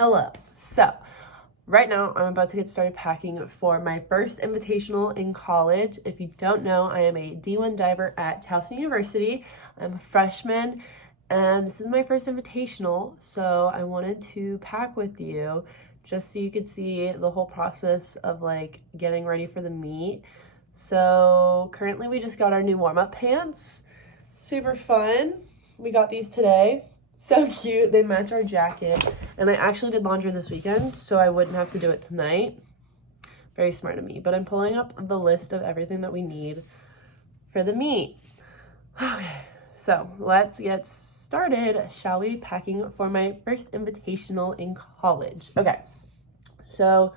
Hello. So right now I'm about to get started packing for my first invitational in college. If you don't know, I am a D1 diver at Towson University. I'm a freshman and this is my first invitational, so I wanted to pack with you just so you could see the whole process of like getting ready for the meet. So currently we just got our new warm-up pants. Super fun. We got these today. So cute. They match our jacket. And I actually did laundry this weekend, so I wouldn't have to do it tonight. Very smart of me. But I'm pulling up the list of everything that we need for the meet. Okay, so let's get started, shall we? Packing for my first invitational in college. Okay, so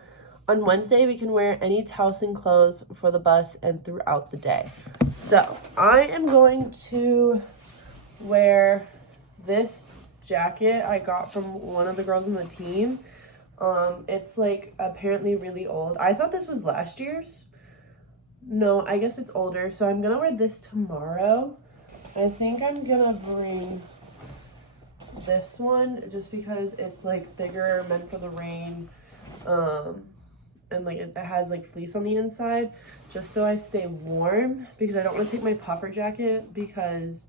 on Wednesday, we can wear any Towson clothes for the bus and throughout the day. So I am going to wear this jacket I got from one of the girls on the team. It's like apparently really old. I thought this was last year's. No, I guess it's older. So I'm gonna wear this tomorrow. I think I'm gonna bring this one just because it's like bigger, meant for the rain. And like it has like fleece on the inside just so I stay warm, because I don't want to take my puffer jacket because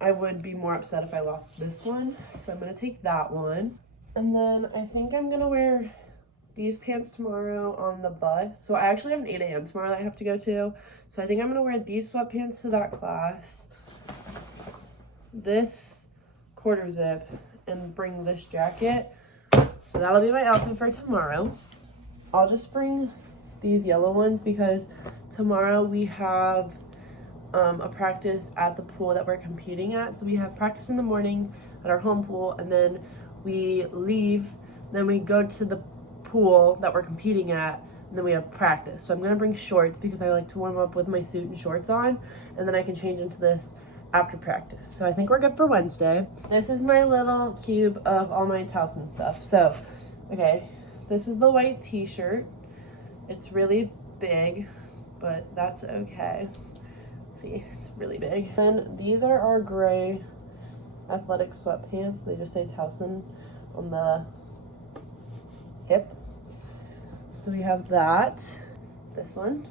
I would be more upset if I lost this one. So I'm gonna take that one. And then I think I'm gonna wear these pants tomorrow on the bus. So I actually have an 8 a.m. tomorrow that I have to go to. So I think I'm gonna wear these sweatpants to that class, this quarter zip, and bring this jacket. So that'll be my outfit for tomorrow. I'll just bring these yellow ones because tomorrow we have a practice at the pool that we're competing at. So we have practice in the morning at our home pool, and then we leave, then we go to the pool that we're competing at, and then we have practice. So I'm gonna bring shorts because I like to warm up with my suit and shorts on, and then I can change into this after practice. So I think we're good for Wednesday. This is my little cube of all my Towson stuff. So, okay, this is the white t-shirt. It's really big, but that's okay. See, it's really big. Then these are our gray athletic sweatpants. They just say Towson on the hip. So we have that. This one.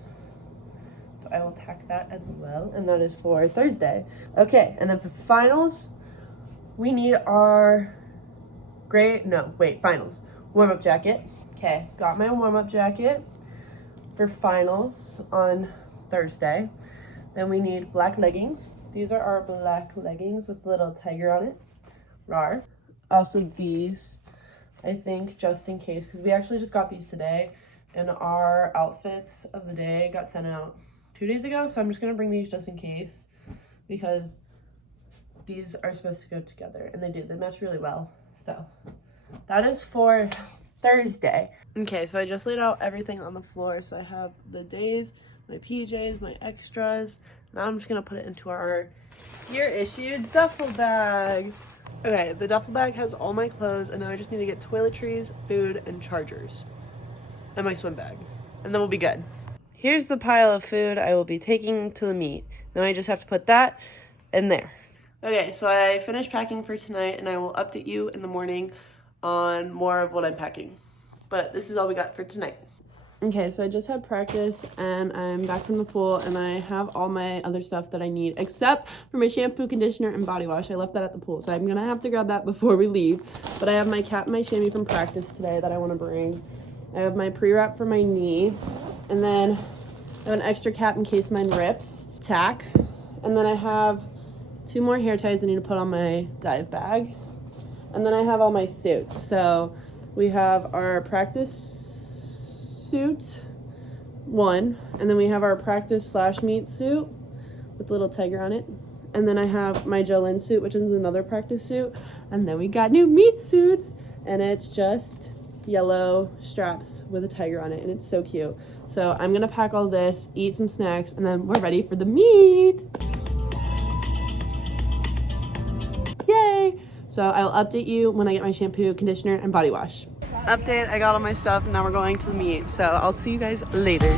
So I will pack that as well. And that is for Thursday. Okay, and then for finals, we need our finals. Warm-up jacket. Okay, got my warm-up jacket for finals on Thursday. Then we need black leggings. These are our black leggings with a little tiger on it. Rawr. Also these, I think, just in case, because we actually just got these today, and our outfits of the day got sent out 2 days ago, so I'm just gonna bring these just in case, because these are supposed to go together, and they do. They match really well. So that is for Thursday. Okay, so I just laid out everything on the floor. So I have the days, my PJs, my extras. Now I'm just gonna put it into our year-issued duffel bag. Okay, the duffel bag has all my clothes, and now I just need to get toiletries, food, and chargers, and my swim bag, and then we'll be good. Here's the pile of food I will be taking to the meet. Now I just have to put that in there. Okay, so I finished packing for tonight, and I will update you in the morning on more of what I'm packing. But this is all we got for tonight. Okay, so I just had practice, and I'm back from the pool, and I have all my other stuff that I need, except for my shampoo, conditioner, and body wash. I left that at the pool, so I'm gonna have to grab that before we leave. But I have my cap and my chamois from practice today that I wanna bring. I have my pre-wrap for my knee, and then I have an extra cap in case mine rips, tack, and then I have 2 more hair ties I need to put on my dive bag, and then I have all my suits. So we have our practice suit, one, and then we have our practice/meet suit with a little tiger on it, and then I have my Jolene suit, which is another practice suit, and then we got new meet suits, and it's just yellow straps with a tiger on it, and it's so cute. So I'm gonna pack all this, eat some snacks, and then we're ready for the meet. Yay! So I'll update you when I get my shampoo, conditioner, and body wash. Update, I got all my stuff, and now we're going to the meet. So I'll see you guys later.